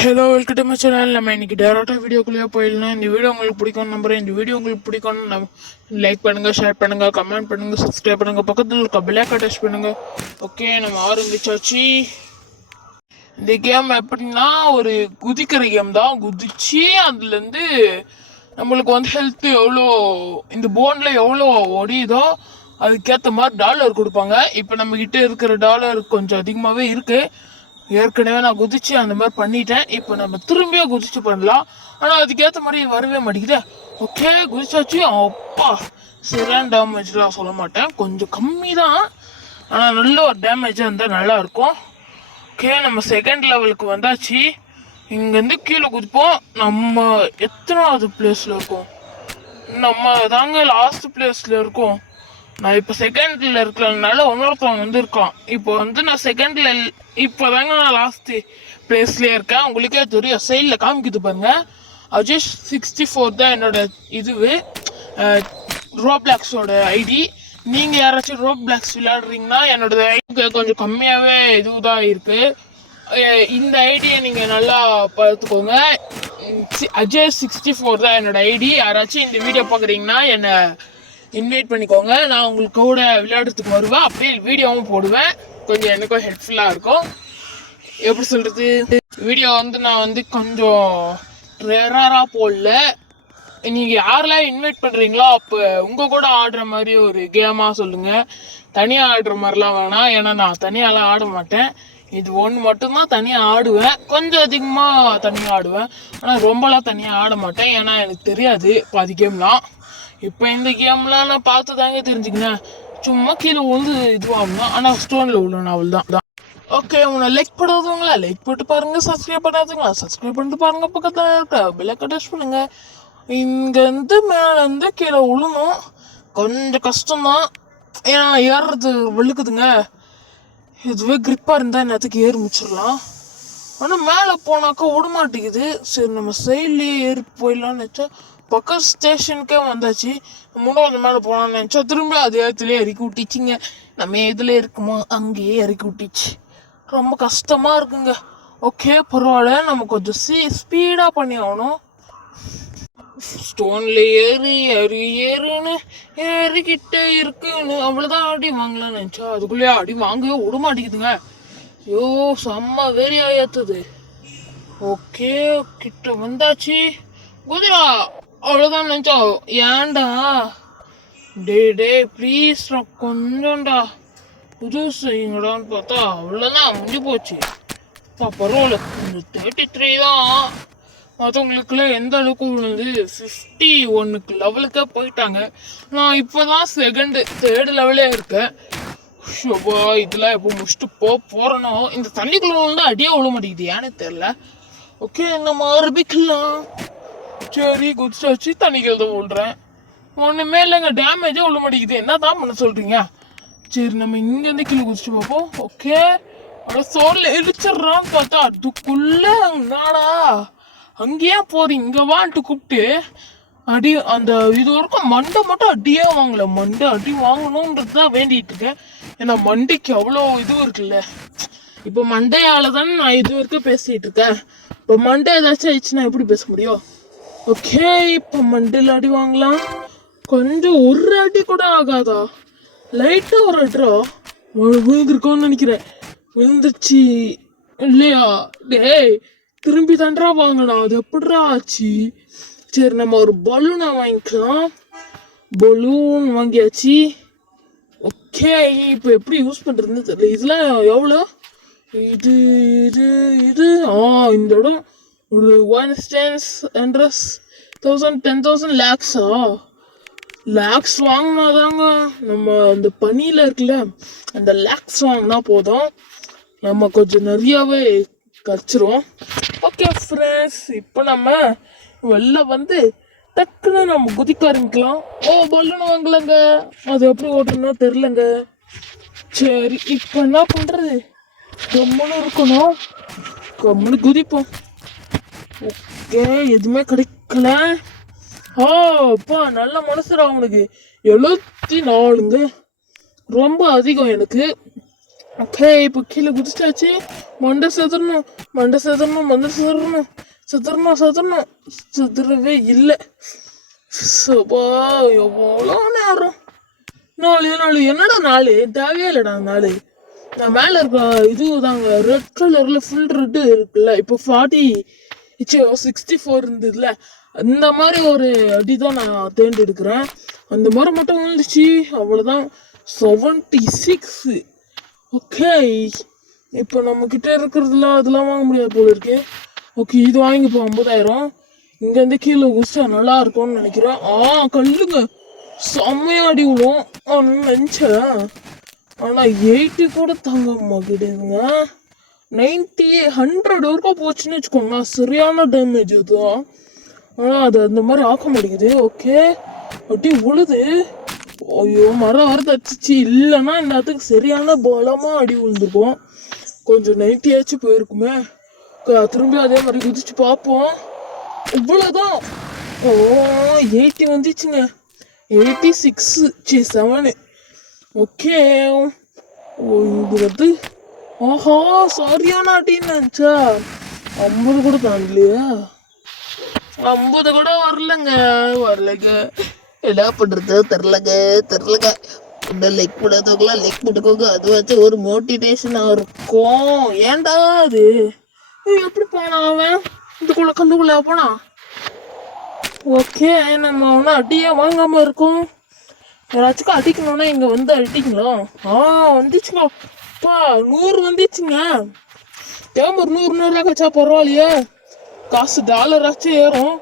Hello welcome to my channel. நம்ம இன்னைக்கு டேரக்டாக வீடியோக்குள்ளேயே போயிடலாம். இந்த வீடியோ உங்களுக்கு பிடிக்கும் நம்புறேன். இந்த வீடியோ உங்களுக்கு பிடிக்கும்னு லைக் பண்ணுங்கள், ஷேர் பண்ணுங்கள், கமெண்ட் பண்ணுங்கள், சப்ஸ்கிரைப் பண்ணுங்கள், பக்கத்தில் இருக்க பெல்லைக்கை டச் பண்ணுங்கள். ஓகே, நம்ம ஆரம்பிச்சாச்சு. இந்த கேம் எப்படின்னா ஒரு குதிக்கிற கேம் தான். குதிச்சு அதுலேருந்து நம்மளுக்கு வந்து ஹெல்த் எவ்வளோ, இந்த போனில் எவ்வளோ ஒடியுதோ அதுக்கேற்ற மாதிரி டாலர் கொடுப்பாங்க. இப்போ நம்மக்கிட்ட இருக்கிற டாலர் கொஞ்சம் அதிகமாகவே இருக்குது. ஏற்கனவே நான் குதிச்சு அந்த மாதிரி பண்ணிட்டேன். இப்போ நம்ம திரும்பியும் குதிச்சு பண்ணலாம். ஆனால் அதுக்கேற்ற மாதிரி வரவே மாட்டேங்குது. ஓகே, குதிச்சாச்சு. அப்பா, சரியான டேமேஜ்லாம் சொல்ல மாட்டேன், கொஞ்சம் கம்மி தான். ஆனால் நல்ல ஒரு டேமேஜாக இருந்தால் நல்லாயிருக்கும். ஓகே, நம்ம செகண்ட் லெவலுக்கு வந்தாச்சு. இங்கேருந்து கீழே குதிப்போம். நம்ம எத்தனாவது பிளேஸில் இருக்கோம்? நம்ம தாங்க லாஸ்ட் பிளேஸில் இருக்கோம். நான் இப்போ செகண்டில் இருக்கிறதுனால இன்னொருத்தவங்க வந்து இருக்கான். இப்போ வந்து நான் செகண்டில் இப்போ தாங்க நான் லாஸ்ட்டு பிளேஸ்லேயே இருக்கேன். உங்களுக்கே தெரியும், சைடில் காமிக்குது பாருங்க. அஜேஷ் 64 தான் என்னோட இதுவு ரோப்ளாக்ஸோட ஐடி. நீங்கள் யாராச்சும் ரோப்ளாக்ஸ் விளையாடுறீங்கன்னா என்னோட ஐடி கொஞ்சம் கம்மியாகவே இதுதான் இருக்குது. இந்த ஐடியை நீங்கள் நல்லா பார்த்துக்கோங்க. அஜேஷ் 64 தான் என்னோட ஐடி. யாராச்சும் இந்த வீடியோ பார்க்குறீங்கன்னா என்னை இன்வைட் பண்ணிக்கோங்க. நான் உங்களுக்கு கூட விளையாடுறதுக்கு வருவேன். அப்படியே வீடியோவும் போடுவேன். கொஞ்சம் எனக்கும் ஹெல்ப்ஃபுல்லாக இருக்கும். எப்படி சொல்கிறது, வீடியோ வந்து நான் வந்து கொஞ்சம் ரேராக போடல. நீங்கள் யாரெல்லாம் இன்வைட் பண்ணுறீங்களோ அப்போ உங்கள் கூட ஆடுற மாதிரி ஒரு கேமாக சொல்லுங்கள். தனியாக ஆடுற மாதிரிலாம் வேணாம். ஏன்னா நான் தனியாலாம் ஆட மாட்டேன். இது ஒன்று மட்டும்தான் தனியாக ஆடுவேன். கொஞ்சம் அதிகமாக தனியாக ஆடுவேன். ஆனால் ரொம்பலாம் தனியாக ஆட மாட்டேன். ஏன்னா எனக்கு தெரியாது பாதி கேம்லாம். இப்போ இந்த கேம்லாம் நான் பார்த்து தாங்க தெரிஞ்சுக்கினேன். சும்மா கீழே விழுந்து இதுவாகணும். ஆனால் ஸ்டோனில் விழணும், அவள் தான். ஓகே, உன்னை லைக் பண்ணாதவங்களா லைக் போட்டு பாருங்கள். சப்ஸ்கிரைப் பண்ணாதவங்களா சப்ஸ்கிரைப் பண்ணிட்டு பாருங்கள். பக்கத்தில் இருக்க பெல்லைக்கை டச் பண்ணுங்கள். இங்கேருந்து மேலேருந்து கீழே விழணும். கொஞ்சம் கஷ்டம்தான். ஏன்னா ஏறுறது வெளுக்குதுங்க. இதுவே கிரிப்பாக இருந்தால் என்னத்துக்கு ஏறி முடிச்சிடலாம். ஆனால் மேலே போனாக்கா விட மாட்டேங்குது. சரி, நம்ம சைட்லேயே ஏறி போயிடலான்னு நினச்சா பக்கம் ஸ்டேஷனுக்கே வந்தாச்சு. முன்னாடி மேலே போகலான்னு நினச்சா திரும்ப அதே இடத்துலேயே இறக்கி விட்டுச்சிங்க. நம்ம எதில் இருக்குமோ அங்கேயே இறக்கி விட்டுச்சு. ரொம்ப கஷ்டமாக இருக்குங்க. ஓகே, பரவாயில்ல. நம்ம கொஞ்சம் ஸ்பீடாக பண்ணி ஆகணும். ஸ்டோனில் ஏறுன்னு ஏறிக்கிட்டே இருக்குன்னு அவ்வளோதான் அடி வாங்கலாம்னு நினச்சா அதுக்குள்ளேயே அடி வாங்கவே விட மாட்டேங்குதுங்க. ஐயோ, செம்ம வெறி ஆயாத்துது. ஓகே, கிட்ட வந்தாச்சு. குதிரா அவ்வளோதான் நினச்சா. ஏன்டா டே ப்ளீஸ்டா கொஞ்சம்டா புது செய்யுங்கடான்னு பார்த்தா அவ்வளோதான் முடிஞ்சு போச்சு. பரவாயில்ல, இந்த 33 தான். மற்றவங்களுக்குலாம் எந்த அளவுக்கு விழுந்து 51 லெவலுக்கே போயிட்டாங்க. நான் இப்போ தான் தேர்டு லெவலே இருக்கேன். ஷோபா, இதெல்லாம் எப்போ முடிச்சுட்டு போகிறனோ. இந்த தண்ணிக்குள்ள வந்து அடியே விழ மாட்டேங்குது, ஏன்னு தெரில. ஓகே, நம்ம ஆரம்பிக்கலாம். சரி, குதிச்சாச்சு. தண்ணிக்கு தான் விழுறேன். ஒன்றுமே இல்லைங்க, டேமேஜே விழ மாட்டேங்குது. என்ன தான் பண்ண சொல்கிறீங்க? சரி, நம்ம இங்கேருந்து கீழே குதிச்சுட்டு பார்ப்போம். ஓகே, அவ்வளோ சோறில் இடிச்சிட்றான்னு பார்த்தா அதுக்குள்ளே நாடா அங்கேயே போதும், இங்கே வான்ட்டு கூப்பிட்டு அடி அந்த இது வரைக்கும் மண்டை மட்டும் அடியே வாங்கல. மண்டை அடி வாங்கணுன்றது தான் வேண்டிகிட்டு இருக்கேன். ஏன்னா மண்டைக்கு அவ்வளோ இது இருக்குல்ல. இப்போ மண்டையால் தானே நான் இது வரைக்கும் பேசிகிட்டு இருக்கேன். இப்போ மண்டை ஏதாச்சும் ஆயிடுச்சுன்னா எப்படி பேச முடியும்? ஓகே, இப்போ மண்டையில் அடி வாங்கலாம். கொஞ்சம் ஒரு அடி கூட ஆகாதா? லைட்டாக ஒரு அட்ரா விழுந்துருக்கோன்னு நினைக்கிறேன். விழுந்துருச்சு இல்லையா? டேய், திரும்பி தாண்டா வாங்கலாம். அது எப்படிரா ஆச்சு? சரி, நம்ம ஒரு பலூனை வாங்கிக்கலாம். பலூன் வாங்கியாச்சு. ஓகே, இப்போ எப்படி யூஸ் பண்ணுறதுன்னு தெரியல. இதெல்லாம் எவ்வளோ? இது இது இது இந்த இடம் ஒரு 10,000 லேக்ஸா? லேக்ஸ் வாங்கினாதாங்க நம்ம அந்த பனியில் இருக்குல்ல, அந்த லேக்ஸ் வாங்கினா போதும். நம்ம கொஞ்சம் நிறையாவே கச்சிரும். ஓகே ஃப்ரெண்ட்ஸ், இப்போ நம்ம வெளில வந்து டக்குன்னு நம்ம குதிக்க ஆரம்பிக்கலாம். பலூன் வாங்கலங்க, அது எப்படி ஓட்டுறதுன்னா தெரிலங்க. சரி, இப்போ என்ன பண்ணுறது? கம்முன்னு இருக்கணும். கம்முன்னு குதிப்போம். ஓகே, எதுவுமே கிடைக்கல. அப்பா, நல்ல மனசுடா அவனுக்கு. 74ங்க, ரொம்ப அதிகம் எனக்கு. ஓகே இப்போ கீழே குதிச்சாச்சு. மண்டை செதறணும், மண்டை செதறணும், மண்டை செதறணும், செதறணும் செதறணும். செதறவே இல்லை. சபா எவ்வளோ நேரம். நாலு என்னடா நாலு தேவையே இல்லைடா நாலு. நான் மேலே இருக்க இது தாங்க ரெட் கலரில் ஃபுல் ரெட்டு இருக்குல்ல, இப்போ 64 இருந்ததுல அந்த மாதிரி ஒரு அடி தான் நான் தேர்ந்தெடுக்கிறேன். அந்த மாதிரி மட்டும் வந்துச்சு, அவ்வளோதான். 76. ஓகே இப்போ நம்ம கிட்ட இருக்கிறதுல அதெல்லாம் வாங்க முடியாது போல இருக்கு. ஓகே இது வாங்கிப்போ 50,000. இங்கேருந்து கீழே குடிச்சா நல்லா இருக்கும்னு நினைக்கிறேன். கல்லுங்க செம்மையா அடி விடும் நினச்சேன். ஆனால் 80 கூட தாங்க மாட்டேங்குதுங்க. 90 100 வரைக்கும் போச்சுன்னு வச்சுக்கோங்க, சரியான டேமேஜ் அதுதான். ஆனால் அது அந்த மாதிரி ஆக்க மாட்டேங்குது. ஓகே அடி உழுது. ஐயோ மரம் வர தச்சிச்சு, இல்லைன்னா எல்லாத்துக்கு சரியான பலமாக அடி விழுந்துருக்கும். கொஞ்சம் 90 ஆச்சும் போயிருக்குமே. திரும்பி அதே மாதிரி குதிச்சு பார்ப்போம். இவ்வளோதான். 80 வந்துச்சுங்க. 86 7. ஓகே இது வந்து ஆஹா சரியான அடின்னு நினச்சா 50 கூட தாண்டலையா? 50 கூட வரலங்க. என்ன பண்ணுறது தெரிலங்க. இன்னும் லெக் போடாதவங்களாம் லெக் போட்டுக்கோங்க, அது வச்சு ஒரு மோட்டிவேஷனாக இருக்கும். ஏன்டா அது எப்படி போனான் அவன் இதுக்குள்ள கல்லுக்குள்ள போனான்? ஓகே நம்ம ஒன்றும் அடியே வாங்காமல் இருக்கோம். யாராச்சும் அடிக்கணும்னா இங்கே வந்து அடிக்கலாம். வந்துச்சுங்க. 100 வந்துச்சுங்க. ஏன் ஒரு 100 கச்சா பரவாயில்லையே, காசு டாலராச்சும் ஏறும்.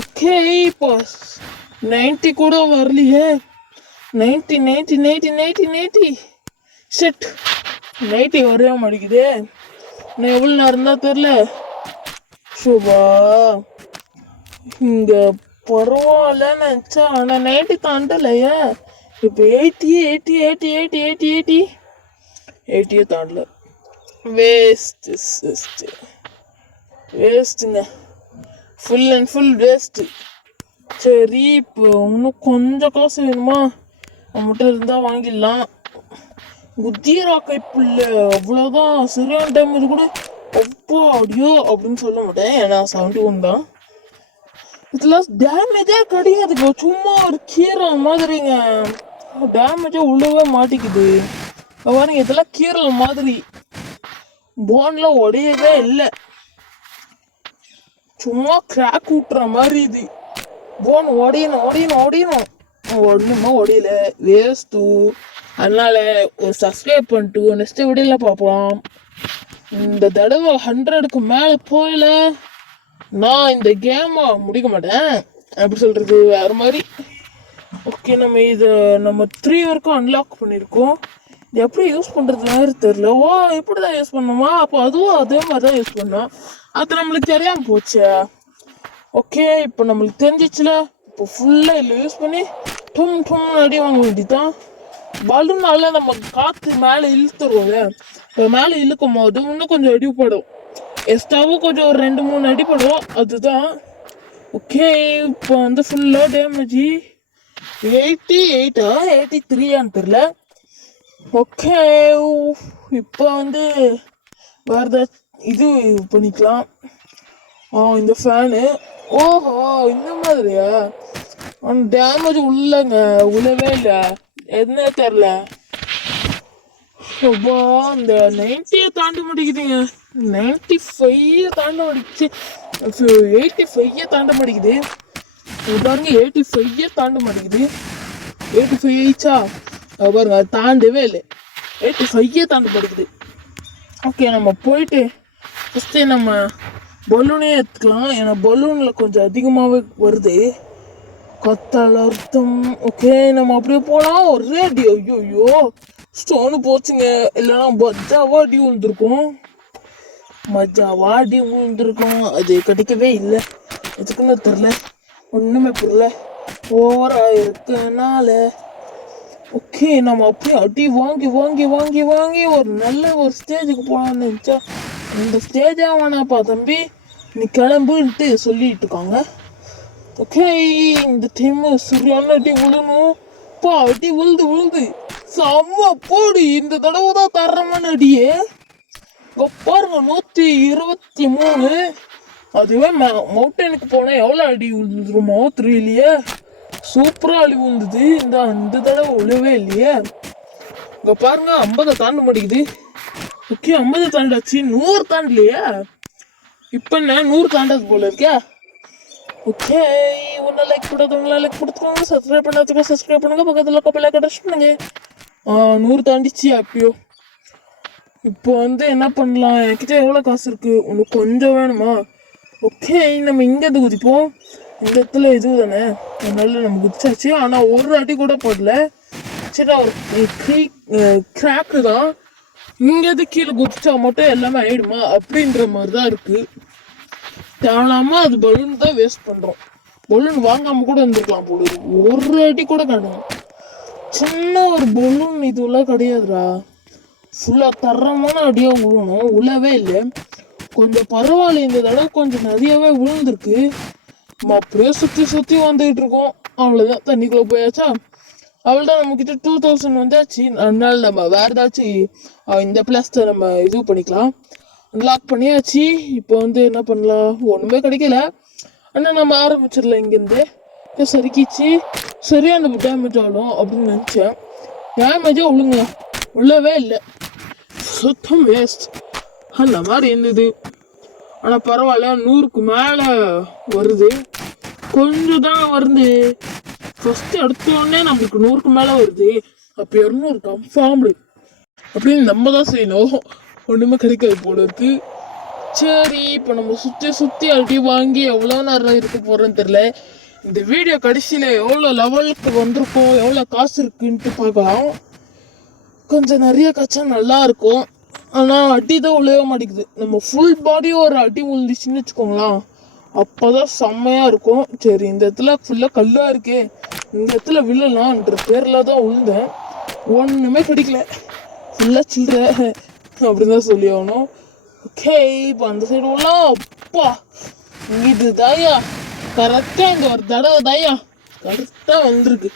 ஓகே இப்போ 90 கூட வரலையே. 90 செட் 90 வரைய மாட்டேங்குது. நான் எவ்வளோ நேரம் தான் தெரில. ஷோபா இங்கே பரவாயில்லன்னு நினச்சா, ஆனால் 90 தாண்டலையே. இப்போ 80 தாண்டல. வேஸ்ட்டுங்க, ஃபுல் அண்ட் ஃபுல் வேஸ்ட்டு. சரி இப்போ இன்னும் கொஞ்சம் காசு வேணுமா? நம்மகிட்ட இருந்தால் வாங்கிடலாம். குத்திரா கைப்புள்ள அவ்வளோதான். சரியான டைம் இது கூட அப்பா அடியோ அப்படின்னு சொல்ல மாட்டேன், ஏன்னா 71 தான். இதெல்லாம் டேமேஜே கிடையாதுங்க, சும்மா ஒரு கீரல் மாதிரிங்க. டேமேஜே உள்ளவே மாட்டிக்குது பாருங்க. இதெல்லாம் கீரல் மாதிரி, போன்லாம் உடையவே இல்லை, சும்மா கிராக் விட்டுற மாதிரி. இது போன் உடையணும் ஒன்றுமா உடையல, வேஸ்ட்டு. அதனால ஒரு சப்ஸ்கிரைப் பண்ணிட்டு நெக்ஸ்ட் வீடியோல பார்ப்போம். இந்த தடவை 100க்கு மேலே போயில நான் இந்த கேமை முடிக்க மாட்டேன். எப்படி சொல்கிறது, வேறு மாதிரி. ஓகே நம்ம 3 வரைக்கும் அன்லாக் பண்ணியிருக்கோம். இது எப்படி யூஸ் பண்ணுறது மாதிரி தெரில. இப்படி தான் யூஸ் பண்ணோமா? அப்போ அதுவும் அதே மாதிரி தான் யூஸ் பண்ணோம். அது நம்மளுக்கு தெரியாமல் போச்சு. ஓகே இப்போ நம்மளுக்கு தெரிஞ்சிச்சுல. இப்போ ஃபுல்லாக இல்லை யூஸ் பண்ணி டும் அடி வாங்க வேண்டியதான். பலூனால நம்ம காற்று மேலே இழுத்துருவோம்ல, இப்போ மேலே இழுக்கும் போது இன்னும் கொஞ்சம் அடிப்படும். எக்ஸ்ட்ராவும் கொஞ்சம் ஒரு 2-3 அடிப்படும், அதுதான். ஓகே இப்போ வந்து ஃபுல்லாக டேமேஜ் 88 83 தெரியல. ஓகே இப்போ வந்து வேறு ஏதாச்சும் இது பண்ணிக்கலாம். இந்த ஃபேனு. இந்த மாதிரியா? டேமேஜ் உள்ளவே இல்லை, எதுனே தெரில. இந்த 90 தாண்ட மாட்டேங்குதுங்க. 95 தாண்ட மாட்டேங்குது. 85 தாண்ட மாட்டேங்குது பாருங்க. 85 தாண்ட மாட்டேங்குது. 85 ஆயிடுச்சா பாருங்க, அது தாண்டவே இல்லை. 85 தாண்ட மாட்டேங்குது. ஓகே நம்ம போயிட்டு ஃபஸ்ட்டு நம்ம பலூனே எடுத்துக்கலாம், ஏன்னா பலூனில் கொஞ்சம் அதிகமாகவே வருது. கத்தால் அர்த்தம். ஓகே நம்ம அப்படியே போகலாம். ஒரே அடி, ஐயோ ஸ்டோனு போச்சுங்க. இல்லைன்னா மஜாவாடி விழுந்திருக்கும். அது கிடைக்கவே இல்லை, எதுக்குன்னு தெரில, ஒன்றுமே புரியல, ஓவராக இருக்கனால. ஓகே நம்ம அப்படியே அடி வாங்கி ஒரு நல்ல ஒரு ஸ்டேஜுக்கு போகலான்னு நினச்சா, இந்த ஸ்டேஜே வேணாப்பா தம்பி, நீ கிளம்புன்ட்டு சொல்லிட்டு இருக்காங்க. ஓகே இந்த டைம் சரியான அடி விழணும். அடி விழுது செம்ம போடு. இந்த தடவை தான் தரமான அடியே. இங்க பாருங்க 123. அதுவே மவுண்டனுக்கு போனா எவ்வளவு அடி விழுந்துருமோ தெரியலையே. சூப்பரா அடி விழுந்தது. இந்த தடவை விழவே இல்லையே. இங்க பாருங்க 50 தாண்ட மாட்டேங்குது. ஓகே 50 தாண்டாச்சு, 100 தாண்டலையே. இப்ப என்ன 100 தாண்டது போல இருக்கே. ஓகே, ஒன்னும் லைக் போடாதவங்களா லைக் கொடுத்துக்கோங்க, சப்ஸ்கிரைப் பண்ணாதவங்க சப்ஸ்கிரைப் பண்ணுங்க, பக்கத்துல கப்பல கட்டச் பண்ணுங்க. 100 தாண்டிச்சு அப்பயோ. இப்போ வந்து என்ன பண்ணலாம், என்கிட்ட எவ்வளோ காசு இருக்கு, உனக்கு கொஞ்சம் வேணுமா? ஓகே, நம்ம இங்கே இருந்து குதிப்போம். இந்த இடத்துல இது தானே, அதனால நம்ம குதிச்சாச்சு. ஆனால் ஒரு அடி கூட போடல. சரி, ஒரு கிராக்கு தான். இங்கேருந்து கீழே குதிச்சா மட்டும் எல்லாமே ஆயிடுமா அப்படின்ற மாதிரி தான் இருக்கு. தேவையில்லாம அது பலூன் தான் வேஸ்ட் பண்றோம். பலூன் வாங்காம கூட இருந்திருக்கலாம் போல. ஒரு அடி கூட கிடையாது. சின்ன ஒரு பலூன் இதுவெல்லாம் கிடையாதுடா. ஃபுல்லா தரமான அடியா விழணும். விழவே இல்லை. கொஞ்சம் பரவாயில்ல, இந்த தடவை கொஞ்சம் நிறையவே விழுந்திருக்கு. நம்ம அப்படியே சுத்தி சுத்தி வந்துகிட்டு இருக்கோம். அவ்வளவுதான், தண்ணிக்குள்ள போயாச்சா. அவ்வளவுதான், நம்ம கிட்ட 2000 வந்தாச்சு. அதனால நம்ம வேற ஏதாச்சும் இந்த பிளாஸ்டர் நம்ம இது பண்ணிக்கலாம். அன்லாக் பண்ணியாச்சு. இப்போ வந்து என்ன பண்ணலாம், ஒண்ணுமே கிடைக்கல. ஆனால் நம்ம ஆரம்பிச்சிடலாம் இங்கேருந்து. சரிக்கிச்சு, சரியான டேமேஜ் ஆகணும் அப்படின்னு நினச்சேன். டேமேஜே ஒழுங்க உள்ளவே இல்லை. சுத்தம் வேஸ்ட் அந்த மாதிரி இருந்தது. ஆனால் பரவாயில்ல, 100க்கு மேலே வருது. கொஞ்சம் தான் வருது. ஃபர்ஸ்ட் எடுத்தோடனே நம்மளுக்கு 100க்கு மேலே வருது. அப்போ 200 கன்ஃபார்ம்டு அப்படின்னு நம்ம தான் செய்யணும். ஒன்றுமே கிடைக்காது போல இருக்கு. சரி, இப்போ நம்ம சுற்றி சுற்றி அடி வாங்கி எவ்வளோ நேரம் இருக்க போகிறோன்னு தெரில. இந்த வீடியோ கடைசியில் எவ்வளோ லெவலுக்கு வந்திருக்கோம், எவ்வளோ காசு இருக்குன்ட்டு பார்க்கலாம். கொஞ்சம் நிறைய கச்சா நல்லா இருக்கும். ஆனால் அடி தான் விழவே மாட்டேங்குது. நம்ம ஃபுல் பாடியும் ஒரு அடி விழுந்துச்சுன்னு வச்சுக்கோங்களேன், அப்போ தான் செம்மையாக இருக்கும். சரி, இந்த இடத்துல ஃபுல்லாக கல்லாக இருக்கே, இந்த இடத்துல விழலான்ற பேரில் தான் விழுந்தேன். ஒன்றுமே கிடைக்கல, ஃபுல்லாக சில்லற அப்படின்னு தான் சொல்லி ஆகணும். ஓகே, இப்போ அந்த சைடு விழலாம். அப்பா, இது தாயா கரெக்டாக இந்த ஒரு தடவை தாயா கரெக்டாக வந்திருக்கு.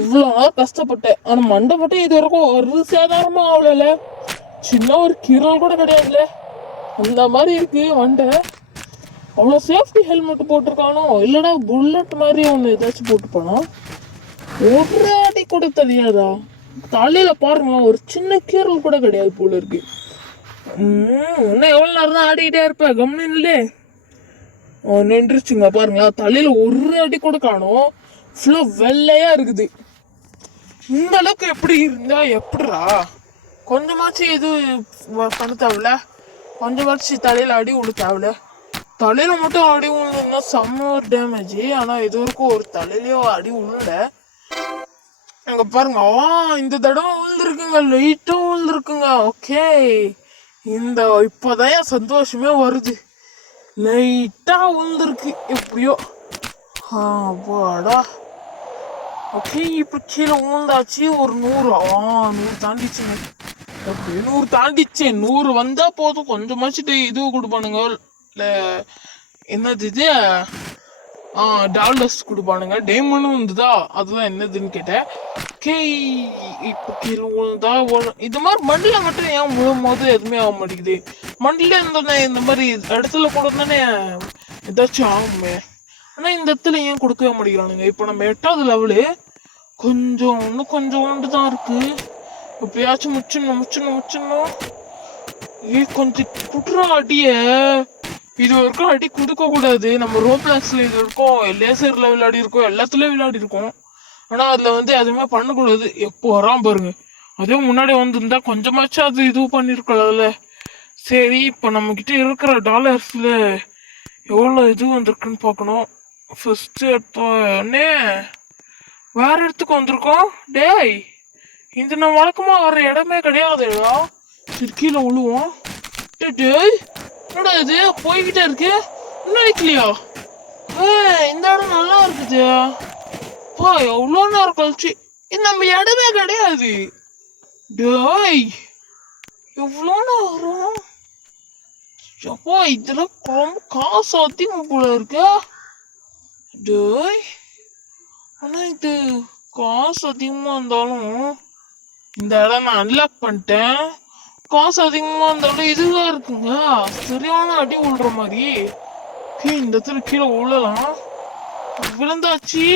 இவ்வளோ நாள் கஷ்டப்பட்டேன். ஆனால் மண்டப்பட்டு இது வரைக்கும் ஒரு சாதாரணமாக ஆகல. சின்ன ஒரு கீரல் கூட கிடையாதுல, அந்த மாதிரி இருக்கு மண்டை. அவ்வளோ சேஃப்டி ஹெல்மெட் போட்டிருக்கானோ, இல்லைடா புல்லட் மாதிரி ஒன்று ஏதாச்சும் போட்டுப்பானா. ஒரு அடி கூட தெரியாதா? தலையில பாருங்களா, ஒரு சின்ன கீரல் கூட கிடையாது போல இருக்கு. இன்னும் எவ்வளோ நேரம் தான் ஆடிக்கிட்டே இருப்பேன், கம்மின்லே நின்றுச்சுங்க. பாருங்களா, தலையில ஒரு அடி கூட காணும். ஃபுல்லா வெள்ளையா இருக்குது. இந்த அளவுக்கு எப்படி இருந்தா எப்படிரா? கொஞ்சமாச்சு இது பண்ண தேவையில்ல, கொஞ்சமாச்சு தலையில அடி விழு தேவையில்ல. தலையில மட்டும் அடி விழுந்தா செம்ம ஒரு டேமேஜ். ஆனா இது வரைக்கும் ஒரு தலையிலயோ அடி விழுல. அங்க பாருங்க, இந்த தடவை விழுந்துருக்குங்க, லைட்டும் விழுந்துருக்குங்க. ஓகே, இந்த இப்போதான் சந்தோஷமே வருது. லைட்டா விழுந்துருக்கு எப்படியோ. அப்பாடா. ஓகே, இப்போ கீழே விழுந்தாச்சு. ஒரு 100 தாண்டிச்சுங்க. ஓகே, 100 தாண்டிச்சு. 100 வந்தா போதும். கொஞ்சமாச்சுட்டு இது கொடுப்பானுங்க, இல்லை என்னது இது, டாலர்ஸ் கொடுப்பானுங்க. டைமண்டும் இருந்ததா, அதுதான் என்னதுன்னு கேட்டேன். ஓகே, இப்போ கீழே விழுந்தா இது மாதிரி மண்டில மட்டும் ஏன் விழும் போது எதுவுமே ஆக மாட்டேங்குது. மண்டில இருந்தோடனே இந்த மாதிரி இடத்துல கூட தானே ஏதாச்சும் ஆகுமே. ஆனால் இந்த இடத்துல ஏன் கொடுக்கவே மாட்டேங்கிறானுங்க. இப்போ நம்ம 8வது லெவலு, இன்னும் கொஞ்சோண்டு தான் இருக்கு. எப்பயாச்சும் முச்சிடணும். கொஞ்சம் குடுற அடிய இது வரைக்கும் அடி கொடுக்க கூடாது. நம்ம ரோப்ளாக்ஸ்ல இது வரைக்கும் லேசர்ல விளையாடி இருக்கோம், எல்லாத்துலயும் விளையாடி இருக்கோம். ஆனா அதுல வந்து எதுவுமே பண்ணக்கூடாது. எப்போ வராம பாருங்க, அதே முன்னாடி வந்துருந்தா கொஞ்சமாச்சும் அது இது பண்ணிருக்கல. சரி, இப்போ நம்ம கிட்ட இருக்கிற டாலர்ஸ்ல எவ்வளவு இது வந்திருக்குன்னு பார்க்கணும். ஃபர்ஸ்ட் எடுத்தோடனே வேற இடத்துக்கு வந்திருக்கோம். டேய், இது நம்ம வழக்கமா வர்ற இடமே கிடையாதுடா. கீழே விழுவோம். டேய், என்னடா இது போய்கிட்டே இருக்கு, இன்னும் வைக்கலையா? இந்த இடம் நல்லா இருக்குது. எவ்வளோ நேரம் கழிச்சு, இது நம்ம இடமே கிடையாது. டேய், எவ்வளோ நேரம். அப்பா, இதெல்லாம் ரொம்ப காசு அதிகம் போல இருக்கு. டேய், ஆனா இது காசு அதிகமா இருந்தாலும் இந்த இடம் நான் அன்லாக் பண்ணிட்டேன். காசு அதிகமா இருந்தாலும் இதுதான் இருக்குங்க. சரியான அடி விழுற மாதிரி. இந்த இடத்துல கீழே விழலாம். விழுந்தாச்சு.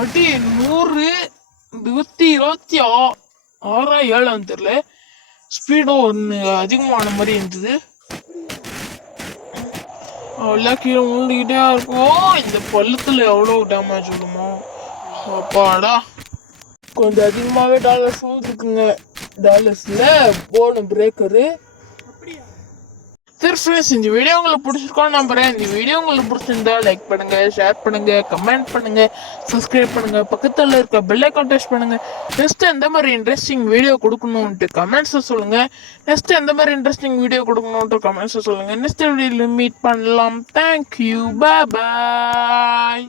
அடி 100 126 7 தெரியல. ஸ்பீடும் ஒன்று அதிகமான மாதிரி இருந்தது. அவ்வளோ கீழே விழுந்துக்கிட்டே இருக்கும். இந்த பள்ளத்துல எவ்வளோ டேமேஜ் விடுமோ அப்பாடா. கொஞ்சம் அதிகமாகவே டாலர்ஸ் இருக்குங்க. டாலர்ஸ்ல போன பிரேக்கரு. சரி ஃப்ரெண்ட்ஸ், இந்த வீடியோ உங்களுக்கு பிடிச்சிருக்கோன்னு நம்புறேன். இந்த வீடியோ உங்களுக்கு பிடிச்சிருந்தா லைக் பண்ணுங்க, ஷேர் பண்ணுங்க, கமெண்ட் பண்ணுங்க, சப்ஸ்கிரைப் பண்ணுங்க, பக்கத்தில் இருக்க பெல் ஐகான் டச் பண்ணுங்க. நெக்ஸ்ட் எந்த மாதிரி இன்ட்ரெஸ்டிங் வீடியோ கொடுக்கணும்ட்டு கமெண்ட்ஸை சொல்லுங்க. நெக்ஸ்ட் எந்த மாதிரி இன்ட்ரெஸ்டிங் வீடியோ கொடுக்கணும்ட்டு கமெண்ட்ஸை சொல்லுங்க. நெக்ஸ்ட் வீடியோவில் மீட் பண்ணலாம். தேங்க்யூ, பாய்.